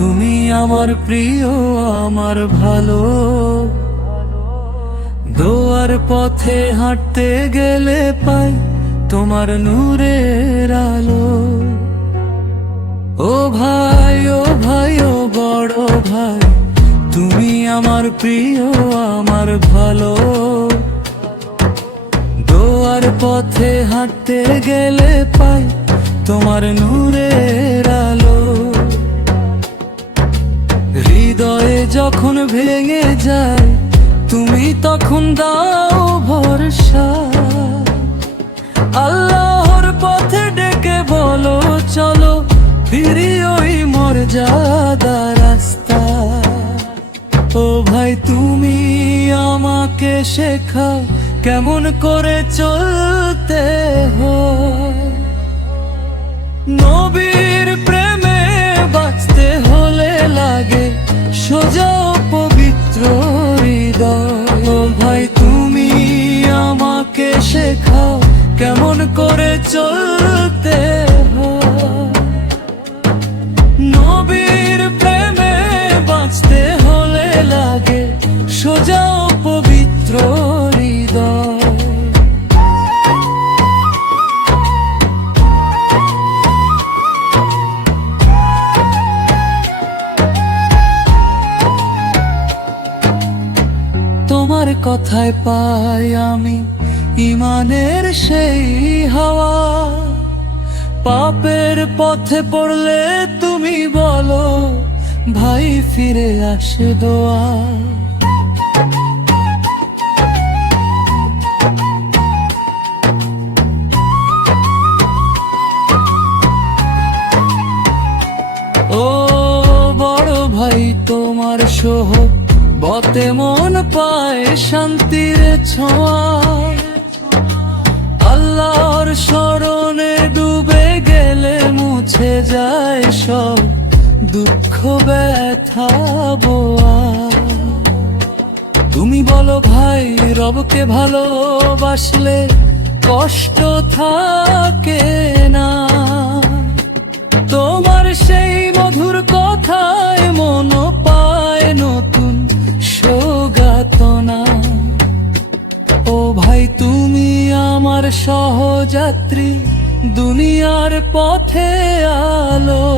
তুমি আমার প্রিয়, আমার ভালো। দোয়ার পথে হাঁটতে গেলে পাই তোমার নূরের আলো। ও ভাই, ও ভাই, ও বড় ভাই, তুমি আমার প্রিয়, আমার ভালো। দোয়ার পথে হাঁটতে গেলে পাই তোমার নূরের আলো। হৃদয়ে যখন ভেঙে যায় তুমি তখন দাও ভরসা। আল্লাহর পথে ডেকে বলো চলো ফিরি ওই মর্যাদা রাস্তা। ও ভাই, তুমি আমাকে শেখাও কেমন করে চলতে হয়। নবীর প্রেমে বাঁচতে হলে লাগে সোজা পবিত্র হৃদয়। ও ভাই, তুমি আমাকে শেখাও কেমন করে চলতে হয়। নবীর প্রেমে বাঁচতে হলে লাগে সোজা পবিত্র হৃদয়। তোমার কথায় পাই আমি ইমানের সেই হাওয়া। পাপের পথে পড়লে তুমি বলো ভাই ফিরে আসে দোয়া। ও বড় ভাই, তোমার সোহবতে মন পায় শান্তির ছোঁয়া। আল্লাহর শরণে ডুবে গেলে মুছে যায় সব দুঃখ ব্যথা বোয়া। তুমি বলো ভাই, রবকে ভালোবাসলে কষ্ট থাকে না। তোমার সেই মধুর কথায় মন পায় নতুন সৌগাতনা। ও ভাই, তুমি আমার সহযাত্রী, দুনিয়ার পথে আলো।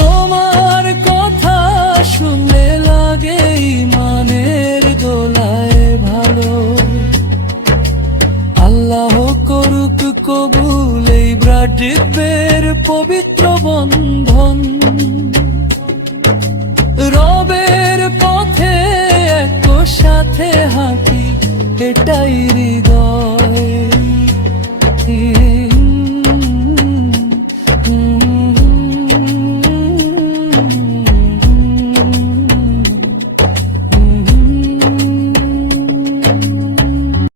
তোমার কথা শুনলে লাগে ইমানের দোলায় ভালো। আল্লাহ করুক কবুল এই ব্রাড্রিপের পবিত্র বন্ধন। রবের পথে এক সাথে হাঁটি এটাই হৃদয়।